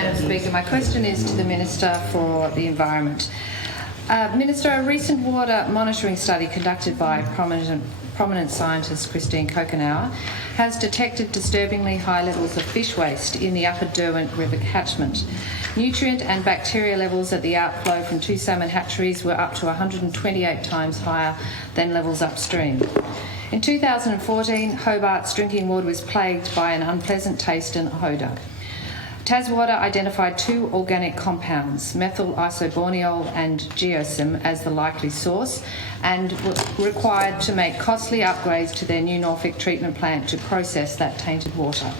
Madam Speaker. My question is to the Minister for the Environment. Minister, a recent water monitoring study conducted by prominent scientist Christine Kokenauer has detected disturbingly high levels of fish waste in the Upper Derwent River catchment. Nutrient and bacteria levels at the outflow from 2 salmon hatcheries were up to 128 times higher than levels upstream. In 2014, Hobart's drinking water was plagued by an unpleasant taste and odour. Taswater identified 2 organic compounds, methyl isoborneol and geosim, as the likely source, and were required to make costly upgrades to their new Norfolk treatment plant to process that tainted water.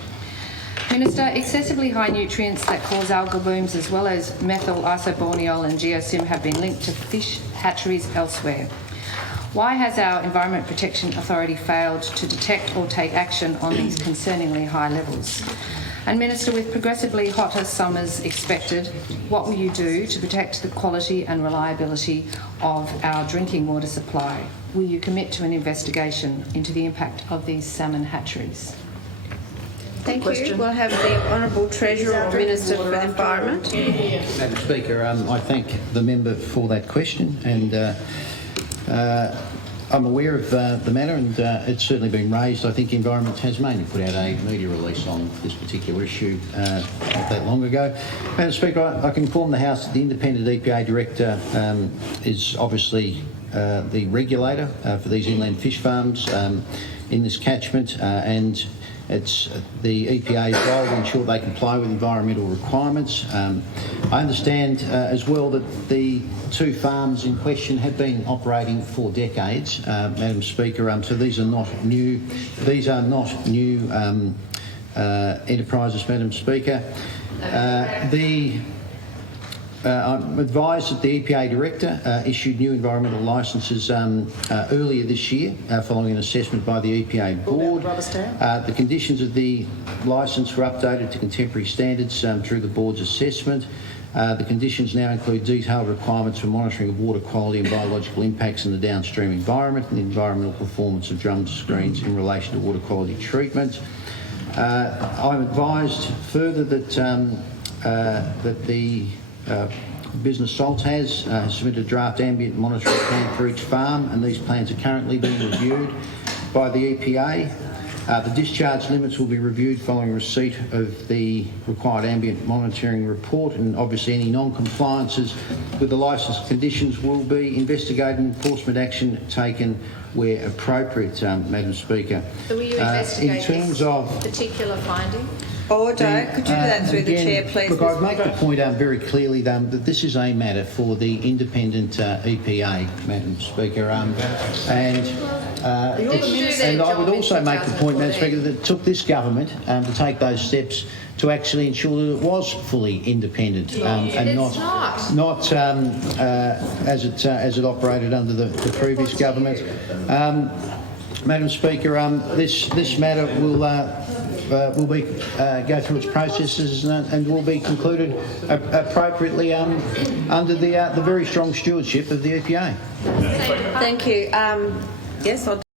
Minister, excessively high nutrients that cause algal blooms as well as methyl isoborneol and geosim have been linked to fish hatcheries elsewhere. Why has our Environment Protection Authority failed to detect or take action on these concerningly high levels? And Minister, with progressively hotter summers expected, what will you do to protect the quality and reliability of our drinking water supply? Will you commit to an investigation into the impact of these salmon hatcheries? Thank you. We'll have the Honourable Treasurer or Minister for the Environment. Madam Speaker, I thank the member for that question, and I'm aware of the matter, and it's certainly been raised. I think Environment Tasmania put out a media release on this particular issue not that long ago. Madam Speaker, I can inform the House that the independent EPA Director is obviously the regulator for these inland fish farms in this catchment, and it's the EPA's role to ensure they comply with environmental requirements. I understand as well that the 2 farms in question have been operating for decades, Madam Speaker. So these are not new. These are not new enterprises, Madam Speaker. I'm advised that the EPA Director issued new environmental licences earlier this year following an assessment by the EPA Board. The conditions of the licence were updated to contemporary standards through the Board's assessment. The conditions now include detailed requirements for monitoring of water quality and biological impacts in the downstream environment and the environmental performance of drum screens in relation to water quality treatment. I'm advised further that the business Smolt has submitted a draft ambient monitoring plan for each farm, and these plans are currently being reviewed by the EPA. The discharge limits will be reviewed following receipt of the required ambient monitoring report, and obviously any non-compliances with the licence conditions will be investigated and enforcement action taken where appropriate, Madam Speaker. So will you investigate in terms of particular finding? Order. Could you do that through the Chair, please? Look, I'd make the point very clearly that this is a matter for the independent EPA, Madam Speaker, and I would also make the point, Madam Speaker, that it took this government to take those steps to actually ensure that it was fully independent and not as it operated under the previous government. Madam Speaker, this matter will be go through its processes and will be concluded appropriately under the very strong stewardship of the EPA. Thank you. Yes, I'll